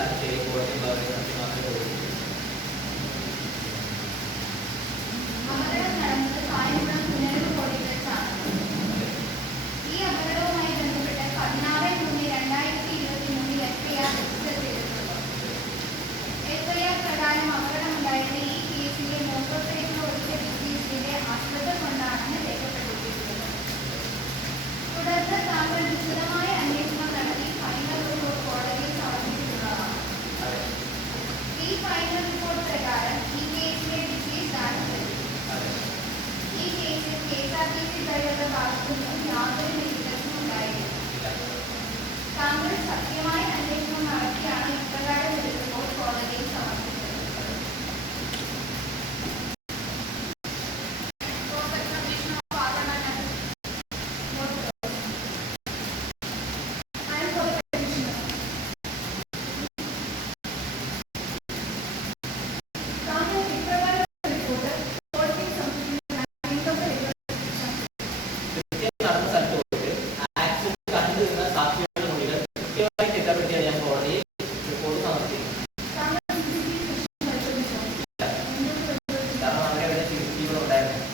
കോടതി പറയുന്ന മാത്രമേ കൊടുക്കൂ. അപകടം നടന്നത് കായംകുളം പുനലൂർ റോഡിൽ വെച്ചാണ്. ഈ അപകടവുമായി ബന്ധപ്പെട്ട് 16/3/2023 FIR രജിസ്റ്റർ ചെയ്തിട്ടുണ്ട്. FIR പ്രകാരം അപകടമുണ്ടായത് ഈ കേസിലെ മോട്ടോർ സൈക്കിൾ ഓടിച്ച ഡിസീസിന്റെ അശ്രദ്ധ കൊണ്ടാണെന്ന് രേഖപ്പെടുത്തിയിട്ടുള്ളത്. തുടർന്ന് താങ്കൾ വിശദമായ അന്വേഷണം നടത്തി ഫൈനൽ റിപ്പോർട്ട് കോടതിയിൽ സമർപ്പിച്ചിട്ടുള്ളതാണ്. ഈ ഫൈനൽ റിപ്പോർട്ട് പ്രകാരം ഈ കേസിലെ ഡിസീസ് ആണ് പ്രതി. ഈ കേസിൽ KSRTC ഡ്രൈവറുടെ ഭാഗത്തു നിന്നും യാതൊരു വിമർശനവും ഉണ്ടായിട്ടില്ല. താങ്കൾ സത്യമായ അന്വേഷണം നടത്തിയാണ് ഇപ്രകാരം ഒരു റിപ്പോർട്ട് കോടതിയിൽ സമർപ്പിച്ചത്. നടന്ന സ്ഥലത്ത് പോയിട്ട് ആക്സിഡന്റ് കണ്ടു നിന്ന സാക്ഷികളുടെ മൊഴികൾ കൃത്യമായി തിട്ടപ്പെടുത്തിയാണ് ഞാൻ കോടതിയിൽ റിപ്പോർട്ട് സമർപ്പിക്കുന്നത്. കാരണം അവിടെ അവിടെ CCTV ഉണ്ടായിരുന്നു.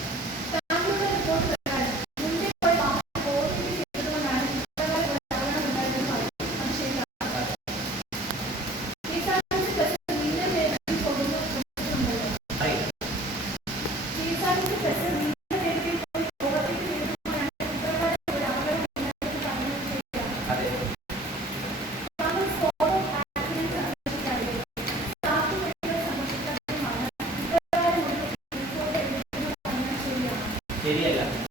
അതെ. ശരിയല്ല.